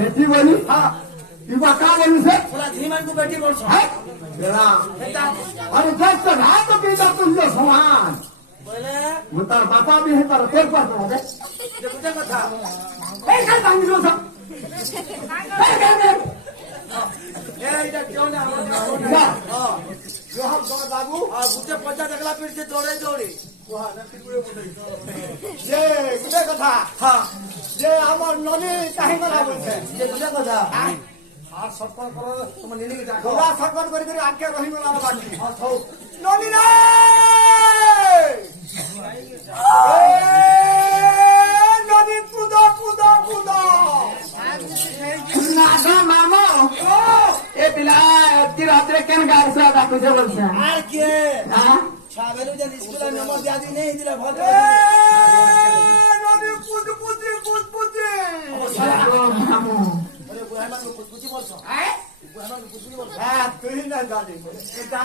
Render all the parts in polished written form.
बेटी बोली हाँ युवा का बोली से थोड़ा धीमान को बेटी बोल सो है अरे जब तक रात तो पीता तुझे समान बोले मुतार पापा भी है पर तेरे पास हो गए ये कुछ कथा ए कर बांध लो सब ए इधर क्यों ना हां जो हम दोनों बाबू हां गुटे पचा देखला पीठ से दौड़े दौड़े ये कुछ कथा हां ये আমার ননি কাহি মারা বলছে ये कुछ कथा আর সরকার করে तुम नीली के जाको গোলা সরকার করে করে আটকে রহি গলা বাকি हां थौ ননি রে ননি পুদা পুদা পুদা নাগা মামা এ পিলা তি রাত্রে কেন গারসা ডাকুছে বলছে আর কে হ্যাঁ ছাবেলু যে স্কুলে নম্বর দিয়াদি নেই দিলে ভালো ননি পুদু পুদু পুদু পুদু মামু আরে বুড়ামান को कुछ बोलছো হ্যাঁ बुढ़ामान को कुछ बोलছো হ্যাঁ তুই না জানি এটা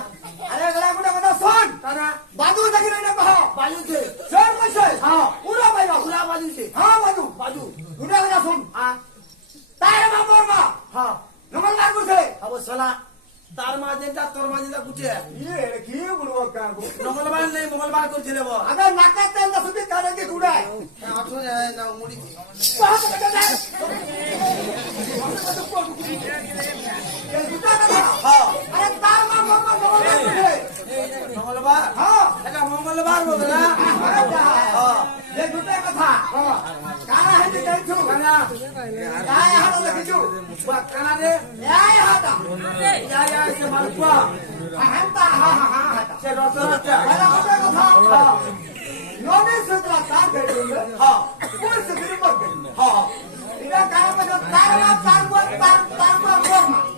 আরে গলা গুড়া কথা শুন तारा বাদু দেখি না কহ बाजू से শুন কইছে हां পুরা পাইবা पूरा बाजू से হ্যাঁ বাদু बाजू গুড়া কথা শুন हां তাই মামুর মা हां নমল লাগ কইছে अब साला तार मा जेटा तोर मा जेटा कुछ है ইয়ে কি বলবো কাগো मंगलवार नहीं मंगलवार को ছিলে বল আগে নাকা তেল না সুদি কানে কি গুড়ায় আছো না মুড়ি বাদ কথা দে এই গুড়া কথা हां আরে তার মা মামা নমল লাগ কইছে मंगलवार হ্যাঁ এটা मंगलवार बोल ना हां এই গুড়া কথা হ্যাঁ কারা হেদি দেইছু কানা গায় হাড় দেখিছু বা কানা রে এই হাটা या से मालपुआ হান্তা হা হা হা হাটা से रतरचा বলা কথা কথা ননে সুতরা তার দেইছু हां কোন সে বিরবত हां এটা কারা মধ্যে তারা তারপর কর্মা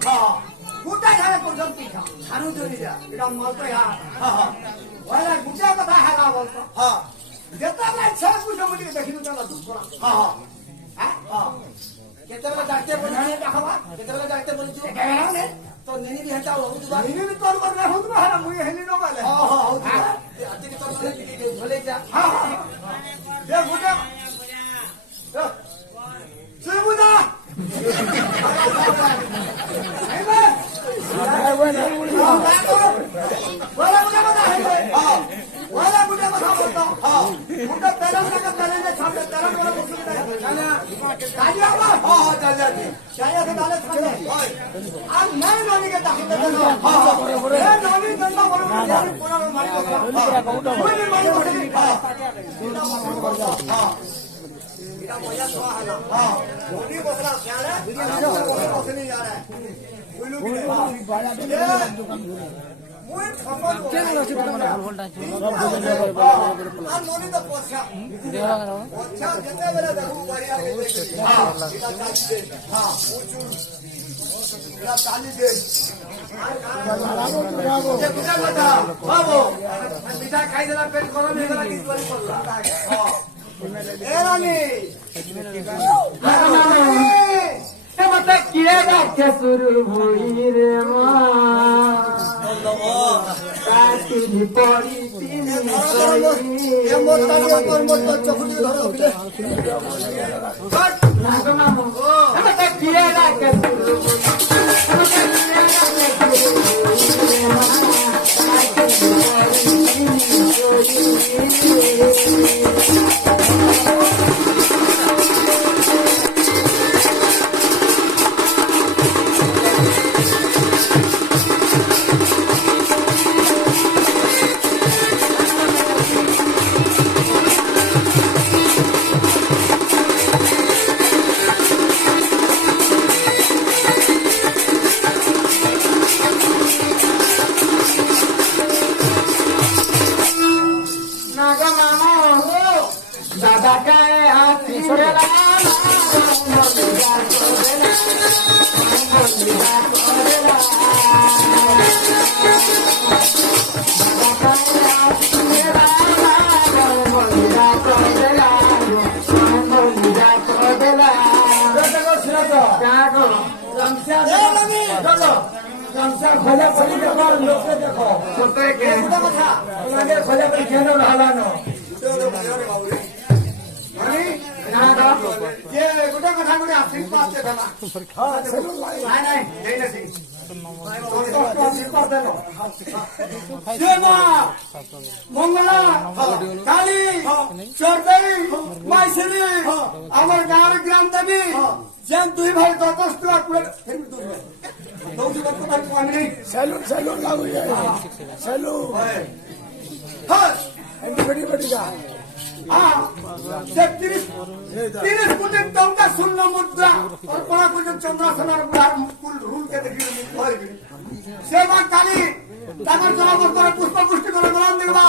हां গুটা ধারে পর্যন্ত পিঠা খানু ধরি যা এটা মত ইয়া हां हां ওলা গুটা কথা হেলা বলতো हां যেতবে ছে বুঝে মুড়ি দেখিনু তালা দুপুরা हां হ্যাঁ हां केतेबेला जागते बोली দেখাবা केतेबेला जागते बोली तू কেনে तो नेनी भी हटा हो दुबा ইনি বি তোর করে হুত হারা মুই হেলি নো গালে हां हां हो आते के तो भले जा হ্যাঁ এ গুটা তুই বুঝা আইবা ওলা গুটা কথা হেলে हां ওলা গুটা কথা বলতো গুটা তেরা টাকা তেরে ছাড়ে তেরা করে বসে না काना কালি আমা हां हां चल जाती চায়া কে ডালে থাকে আর নাই ননি কে ডাকতে দেন हां हां बड़े এ ননি দন্ডা বড় পুরা মারি বসা ওই মারি বসা हां এটা মজা সোয়া হালা हां ননি বসলা খেয়ালে বসে নি যারা ওই লোক মুই খবর আর ননি তো পয়সা পয়সা যেতে বেলা দেখু বাড়িয়া কে দেখে এটা চাইছে হ্যাঁ এটা চালি দে ये कुछ बता बाबू मीठा खाई देला पेट गरम हो गेला किस बारी पड़ला हां এ রানী মতে কিরে গাছে শুরু ভুই রে মা কাটিলি পড়ি তিনি এ মোট তাকে তোর মোট চকুটি ধরো বিলে মতে কিরে গাছে শুরু মতে কিরে গাছে দেখো শুনো তো গামছা দেখো গামছা খোঁজা করি দেখো লোককে দেখো এটা কথা ওনাকে খোঁজা করি কেন হালানো মানে যে গোটা কথা করে আসিন পাচ্ছে না নাই নাই দেই না সিং মঙ্গলা কালী চরদাই মাইসেরি আমার গাঁর গ্রাম দেবী যেন দুই ভাই যথেষ্ট सैलून सैलून लागू जाए सैलून बड़ी बड़ी का 30 কোটি টঙ্কা শূন্য মুদ্রা অর্পণ করছেন চন্দ্রসেনার রুল কে দেখি সেবা কালী তাদের জনগণ করে পুষ্প পুষ্টি করে গোলাম দেখবা